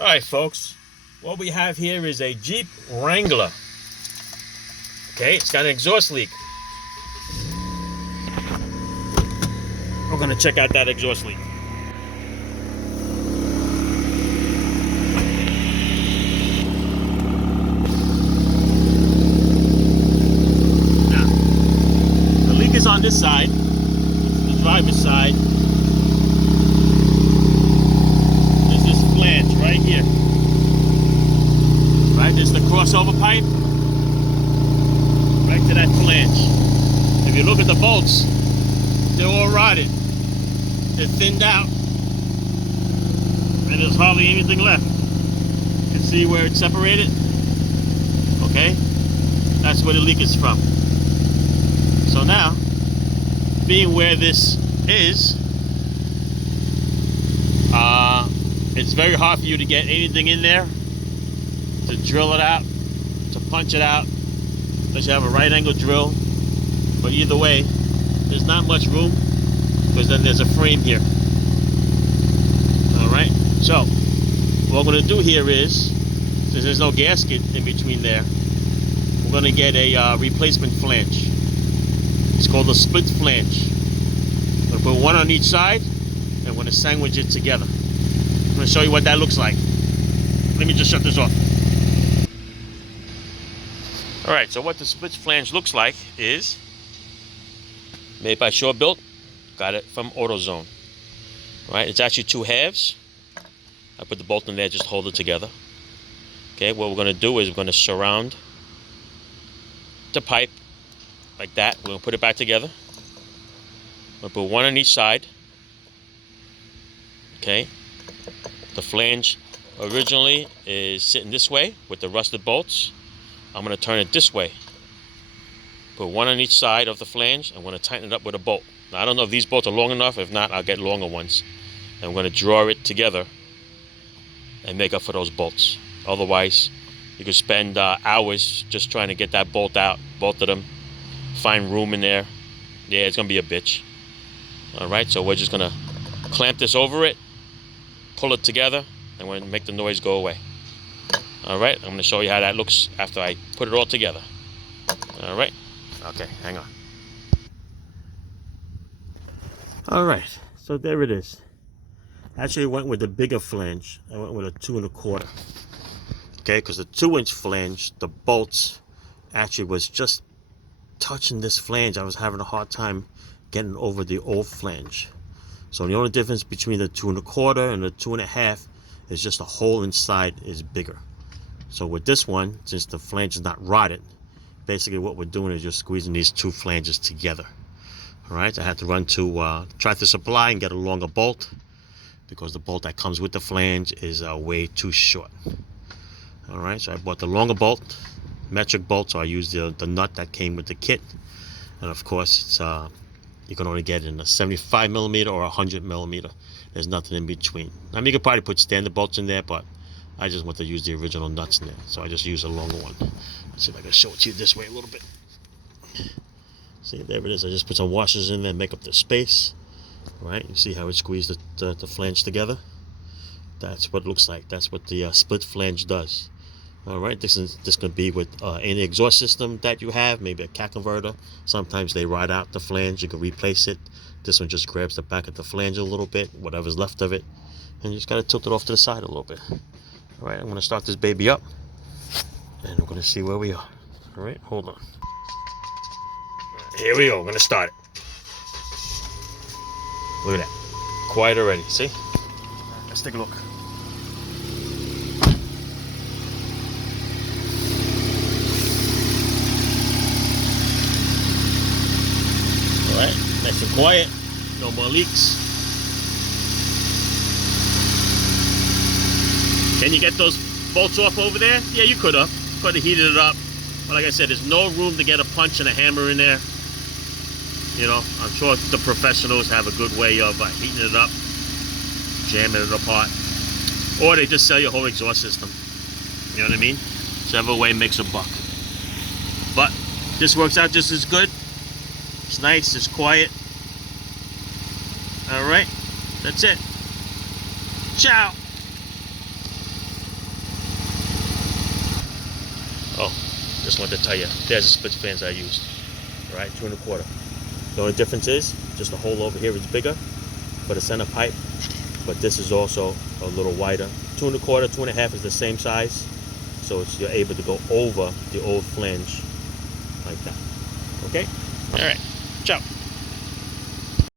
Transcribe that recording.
Alright folks, what we have here is a Jeep Wrangler. Okay, it's got an exhaust leak. We're gonna check out that exhaust leak. Now, the leak is on this side, the driver's side. There's this flange right here. Right, there's the crossover pipe. Right to that flange. If you look at the bolts, they're all rotted. They're thinned out. And there's hardly anything left. You can see where it's separated. Okay? That's where the leak is from. So now, being where this is, it's very hard for you to get anything in there, to drill it out, to punch it out, unless you have a right angle drill. But either way, there's not much room, because then there's a frame here. Alright, so what we're going to do here is, since there's no gasket in between there, we're going to get a replacement flange. It's called a split flange. I'm going to put one on each side, and we're going to sandwich it together. I'm going to show you what that looks like. Let me just shut this off. Alright, so what the split flange looks like is made by Shore Built. Got it from AutoZone. Right, it's actually two halves. I put the bolt in there just to hold it together. Okay, what we're going to do is we're going to surround the pipe like that. We're going to put it back together. We'll put one on each side. Okay, the flange originally is sitting this way with the rusted bolts. I'm going to turn it this way. Put one on each side of the flange. I'm going to tighten it up with a bolt. Now, I don't know if these bolts are long enough. If not, I'll get longer ones. And I'm going to draw it together and make up for those bolts. Otherwise, you could spend hours just trying to get that bolt out, both of them. Find room in there. Yeah, it's going to be a bitch. Alright, so we're just going to clamp this over it, pull it together, and we're going to make the noise go away. Alright, I'm going to show you how that looks after I put it all together. Alright, okay, hang on. Alright, so there it is. Actually, I went with the bigger flange. I went with a 2 1/4. Okay, because the 2-inch flange, the bolts actually was just touching this flange. I was having a hard time getting over the old flange. So the only difference between the 2 1/4 and the 2 1/2 is just the hole inside is bigger. So with this one, since the flange is not rotted, basically what we're doing is just squeezing these two flanges together. Alright, I had to run to Tractor Supply and get a longer bolt, because the bolt that comes with the flange is way too short. Alright, so I bought the longer bolt, metric bolt, so I used the nut that came with the kit. And of course, it's you can only get it in a 75mm or 100mm. There's nothing in between. I mean, you could probably put standard bolts in there, but I just want to use the original nuts in there, so I just use a longer one. Let's see if I can show it to you this way a little bit. See, there it is. I just put some washers in there and make up the space. Right, you see how it squeezed the flange together? That's what it looks like. That's what the split flange does. Alright, this can be with any exhaust system that you have, maybe a cat converter. Sometimes they ride out the flange, you can replace it. This one just grabs the back of the flange a little bit, whatever's left of it, and you just gotta tilt it off to the side a little bit. Alright, I'm gonna start this baby up, and we're gonna see where we are. Alright, hold on. Here we go, I'm gonna start it. Look at that. Quiet already, see? Let's take a look. Alright, nice and quiet. No more leaks. Can you get those bolts off over there? Yeah, you could have. Could have heated it up. But like I said, there's no room to get a punch and a hammer in there. You know, I'm sure the professionals have a good way of heating it up, jamming it apart. Or they just sell your whole exhaust system. You know what I mean? Whichever way makes a buck. But this works out just as good. It's nice, it's quiet. Alright, that's it. Ciao. Oh, just wanted to tell you, there's the split fans I used. All right, 2 1/4. The only difference is just the hole over here is bigger for the center pipe, but this is also a little wider. 2 1/4, 2 1/2 is the same size, so you're able to go over the old flange like that. Okay? All right, ciao.